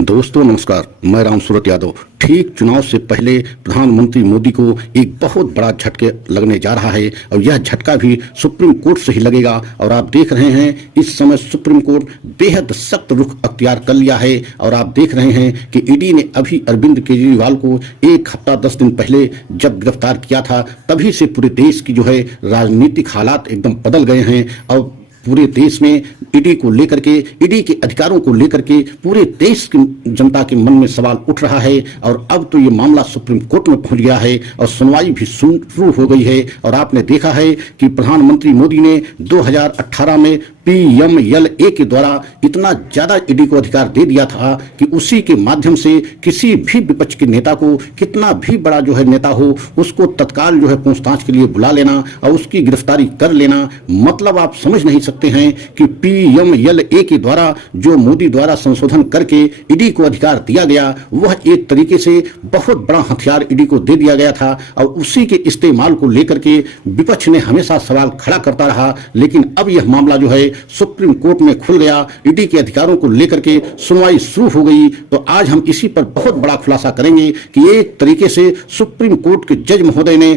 दोस्तों नमस्कार, मैं राम सूरत यादव। ठीक चुनाव से पहले प्रधानमंत्री मोदी को एक बहुत बड़ा झटके लगने जा रहा है और यह झटका भी सुप्रीम कोर्ट से ही लगेगा। और आप देख रहे हैं इस समय सुप्रीम कोर्ट बेहद सख्त रुख अख्तियार कर लिया है। और आप देख रहे हैं कि ईडी ने अभी अरविंद केजरीवाल को 1 हफ्ता 10 दिन पहले जब गिरफ्तार किया था, तभी से पूरे देश की जो है राजनीतिक हालात एकदम बदल गए हैं। और पूरे देश में ईडी को लेकर के, ईडी के अधिकारों को लेकर के पूरे देश की जनता के मन में सवाल उठ रहा है। और अब तो ये मामला सुप्रीम कोर्ट में पहुंच गया है और सुनवाई भी शुरू हो गई है। और आपने देखा है कि प्रधानमंत्री मोदी ने 2018 में PMLA के द्वारा इतना ज्यादा ईडी को अधिकार दे दिया था कि उसी के माध्यम से किसी भी विपक्ष के नेता को, कितना भी बड़ा जो है नेता हो, उसको तत्काल जो है पूछताछ के लिए बुला लेना और उसकी गिरफ्तारी कर लेना। मतलब आप समझ नहीं सकते हैं कि PMLA के द्वारा जो मोदी द्वारा संशोधन करके ईडी को अधिकार दिया गया, वह एक तरीके से बहुत बड़ा हथियार ईडी को दे दिया गया था। और उसी के इस्तेमाल को लेकर के विपक्ष ने हमेशा सवाल खड़ा करता रहा। लेकिन अब यह मामला जो है सुप्रीम कोर्ट में खुल गया, ईडी के अधिकारों को लेकर के सुनवाई शुरू हो गई। तो आज हम इसी पर बहुत बड़ा खुलासा करेंगे कि एक तरीके से सुप्रीम कोर्ट के जज महोदय ने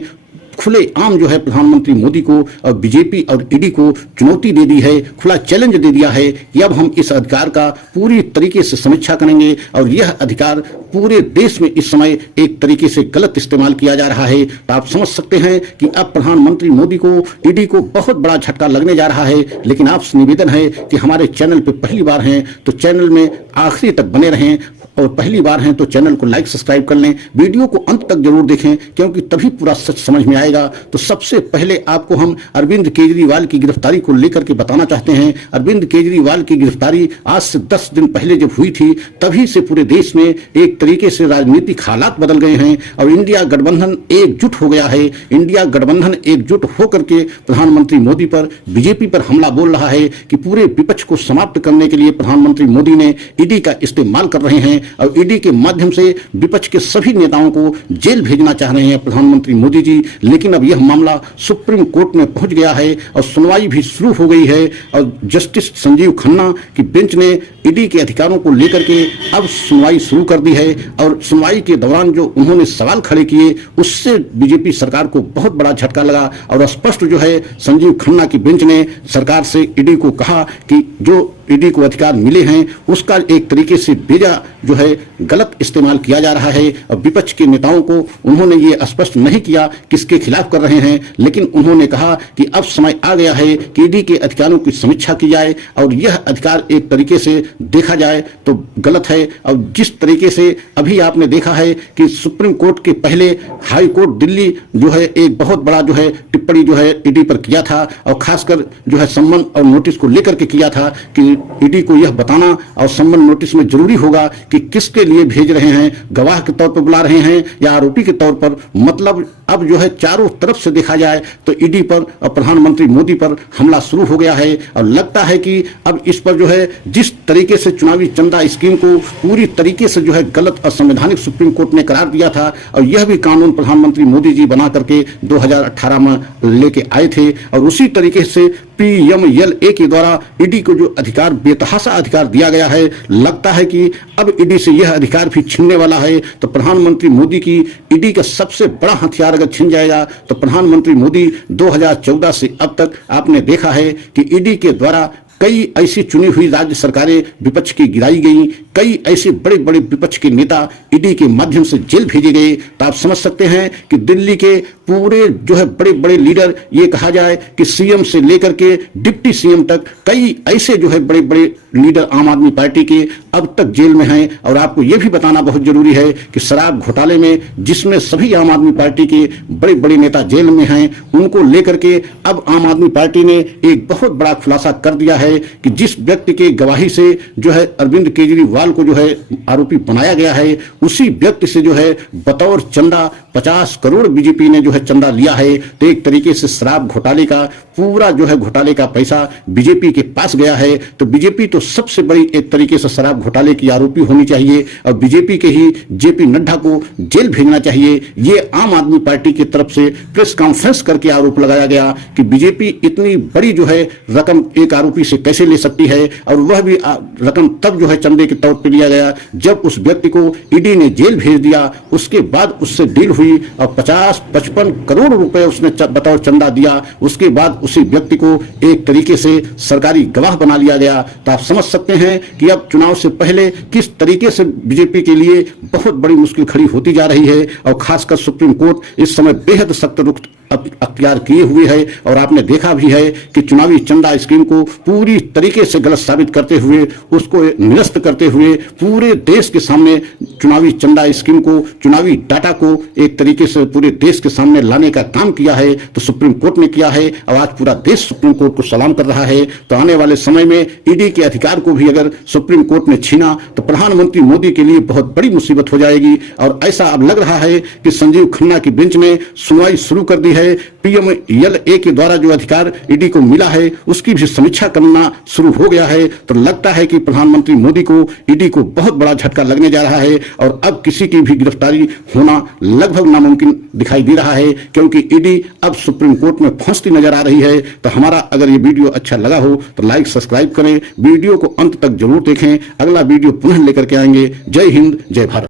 खुले आम जो है प्रधानमंत्री मोदी को और बीजेपी और ईडी को चुनौती दे दी है, खुला चैलेंज दे दिया है कि अब हम इस अधिकार का पूरी तरीके से समीक्षा करेंगे। और यह अधिकार पूरे देश में इस समय एक तरीके से गलत इस्तेमाल किया जा रहा है। तो आप समझ सकते हैं कि अब प्रधानमंत्री मोदी को, ईडी को बहुत बड़ा झटका लगने जा रहा है। लेकिन आपसे निवेदन है कि हमारे चैनल पर पहली बार हैं तो चैनल में आखिरी तक बने रहें, और पहली बार हैं तो चैनल को लाइक सब्सक्राइब कर लें। वीडियो को अंत तक जरूर देखें क्योंकि तभी पूरा सच समझ में आएगा। तो सबसे पहले आपको हम अरविंद केजरीवाल की गिरफ्तारी को लेकर के बताना चाहते हैं। अरविंद केजरीवाल की गिरफ्तारी आज से 10 दिन पहले जब हुई थी, तभी से पूरे देश में एक तरीके से राजनीतिक हालात बदल गए हैं और इंडिया गठबंधन एकजुट हो गया है। इंडिया गठबंधन एकजुट होकर के प्रधानमंत्री मोदी पर, बीजेपी पर हमला बोल रहा है कि पूरे विपक्ष को समाप्त करने के लिए प्रधानमंत्री मोदी ने ईडी का इस्तेमाल कर रहे हैं और ईडी के माध्यम से विपक्ष के सभी नेताओं को जेल भेजना चाह रहे हैं प्रधानमंत्री मोदी जी। लेकिन अब यह मामला सुप्रीम कोर्ट में पहुंच गया है और सुनवाई भी शुरू हो गई है। और जस्टिस संजीव खन्ना की बेंच ने ईडी के अधिकारों को लेकर के अब सुनवाई शुरू कर दी है। और सुनवाई के दौरान जो उन्होंने सवाल खड़े किए, उससे बीजेपी सरकार को बहुत बड़ा झटका लगा। और स्पष्ट जो है संजीव खन्ना की बेंच ने सरकार से ईडी को कहा कि जो ईडी को अधिकार मिले हैं उसका एक तरीके से बेजा जो है गलत इस्तेमाल किया जा रहा है। और विपक्ष के नेताओं को उन्होंने ये स्पष्ट नहीं किया किसके खिलाफ कर रहे हैं, लेकिन उन्होंने कहा कि अब समय आ गया है कि ईडी के अधिकारों की समीक्षा की जाए और यह अधिकार एक तरीके से देखा जाए तो गलत है। और जिस तरीके से अभी आपने देखा है कि सुप्रीम कोर्ट के पहले हाई कोर्ट दिल्ली जो है एक बहुत बड़ा जो है टिप्पणी जो है ईडी पर किया था और खासकर जो है सम्मन और नोटिस को लेकर के किया था कि ईडी को यह बताना और सम्मन नोटिस में जरूरी होगा कि किसके लिए भेज रहे हैं, गवाह के तौर पर बुला रहे हैं या आरोपी के तौर पर। मतलब अब जो है चारों तरफ से देखा जाए तो ईडी पर और प्रधानमंत्री मोदी पर हमला शुरू हो गया है। और लगता है कि अब इस पर जो है जिस तरीके से चुनावी चंदा स्कीम को पूरी तरीके से जो है गलत असंवैधानिक सुप्रीम कोर्ट ने करार दिया था और यह भी कानून प्रधानमंत्री मोदी जी बना करके 2018 में लेके आए थे। और उसी तरीके से PMLA के द्वारा ईडी को जो अधिकार, बेतहाशा अधिकार दिया गया है, लगता है कि अब ईडी से यह अधिकार भी छीनने वाला है। तो प्रधानमंत्री मोदी की ईडी का सबसे बड़ा हथियार अगर छीन जाएगा तो प्रधानमंत्री मोदी 2014 से अब तक आपने देखा है कि ईडी के द्वारा कई ऐसी चुनी हुई राज्य सरकारें विपक्ष की गिराई गई, कई ऐसे बड़े बड़े विपक्ष के नेता ईडी के माध्यम से जेल भेजे गए। तो आप समझ सकते हैं कि दिल्ली के पूरे जो है बड़े बड़े लीडर, ये कहा जाए कि सीएम से लेकर के डिप्टी सीएम तक कई ऐसे जो है बड़े बड़े लीडर आम आदमी पार्टी के अब तक जेल में हैं। और आपको यह भी बताना बहुत जरूरी है कि शराब घोटाले में जिसमें सभी आम आदमी पार्टी के बड़े बड़े नेता जेल में हैं, उनको लेकर के अब आम आदमी पार्टी ने एक बहुत बड़ा खुलासा कर दिया है कि जिस व्यक्ति के गवाही से जो है अरविंद केजरीवाल को जो है आरोपी बनाया गया है, उसी व्यक्ति से जो है बतौर चंदा 50 करोड़ बीजेपी ने जो है चंदा लिया है, तो एक तरीके से शराब घोटाले का पूरा जो है घोटाले का पैसा बीजेपी के पास गया है। तो बीजेपी तो सबसे बड़ी एक तरीके से शराब घोटाले की आरोपी होनी चाहिए और बीजेपी के ही जेपी नड्डा को जेल भेजना चाहिए। ये आम आदमी पार्टी की तरफ से प्रेस कॉन्फ्रेंस करके आरोप लगाया गया कि बीजेपी इतनी बड़ी जो है रकम एक आरोपी से कैसे ले सकती है, और वह भी रकम तब जो है चंदे के तौर पर लिया गया जब उस व्यक्ति को ईडी ने जेल भेज दिया। उसके बाद उससे डील हुई और 50-55 करोड़ रुपए उसने बतौर चंदा दिया। उसके बाद उसी व्यक्ति को एक तरीके से सरकारी गवाह बना लिया गया। तो आप समझ सकते हैं कि अब चुनाव से पहले किस तरीके से बीजेपी के लिए बहुत बड़ी मुश्किल खड़ी होती जा रही है, और खासकर सुप्रीम कोर्ट इस समय बेहद सख्त रुख अख्तियार किए हुए है। और आपने देखा भी है कि चुनावी चंदा स्कीम को पूरी तरीके से गलत साबित करते हुए, उसको निरस्त करते हुए पूरे देश के सामने चुनावी चंदा स्कीम को, चुनावी डाटा को एक तरीके से पूरे देश के सामने लाने का काम किया है। तो सुप्रीम कोर्ट ने किया है और आज पूरा देश सुप्रीम कोर्ट को सलाम कर रहा है। तो आने वाले समय में ईडी के अधिकार को भी अगर सुप्रीम कोर्ट ने छीना तो प्रधानमंत्री मोदी के लिए बहुत बड़ी मुसीबत हो जाएगी। और ऐसा अब लग रहा है कि संजीव खन्ना की बेंच ने सुनवाई शुरू कर दी है। PMLA के द्वारा जो अधिकार ईडी को मिला है उसकी भी समीक्षा करना शुरू हो गया है। तो लगता है कि प्रधानमंत्री मोदी को ईडी को बहुत बड़ा झटका लगने जा रहा है और अब किसी की भी गिरफ्तारी होना लगभग नामुमकिन दिखाई दे रहा है, क्योंकि ईडी अब सुप्रीम कोर्ट में फंसती नजर आ रही है। तो हमारा अगर ये वीडियो अच्छा लगा हो तो लाइक सब्सक्राइब करें, वीडियो को अंत तक जरूर देखें। अगला वीडियो पुनः लेकर के आएंगे। जय हिंद, जय भारत।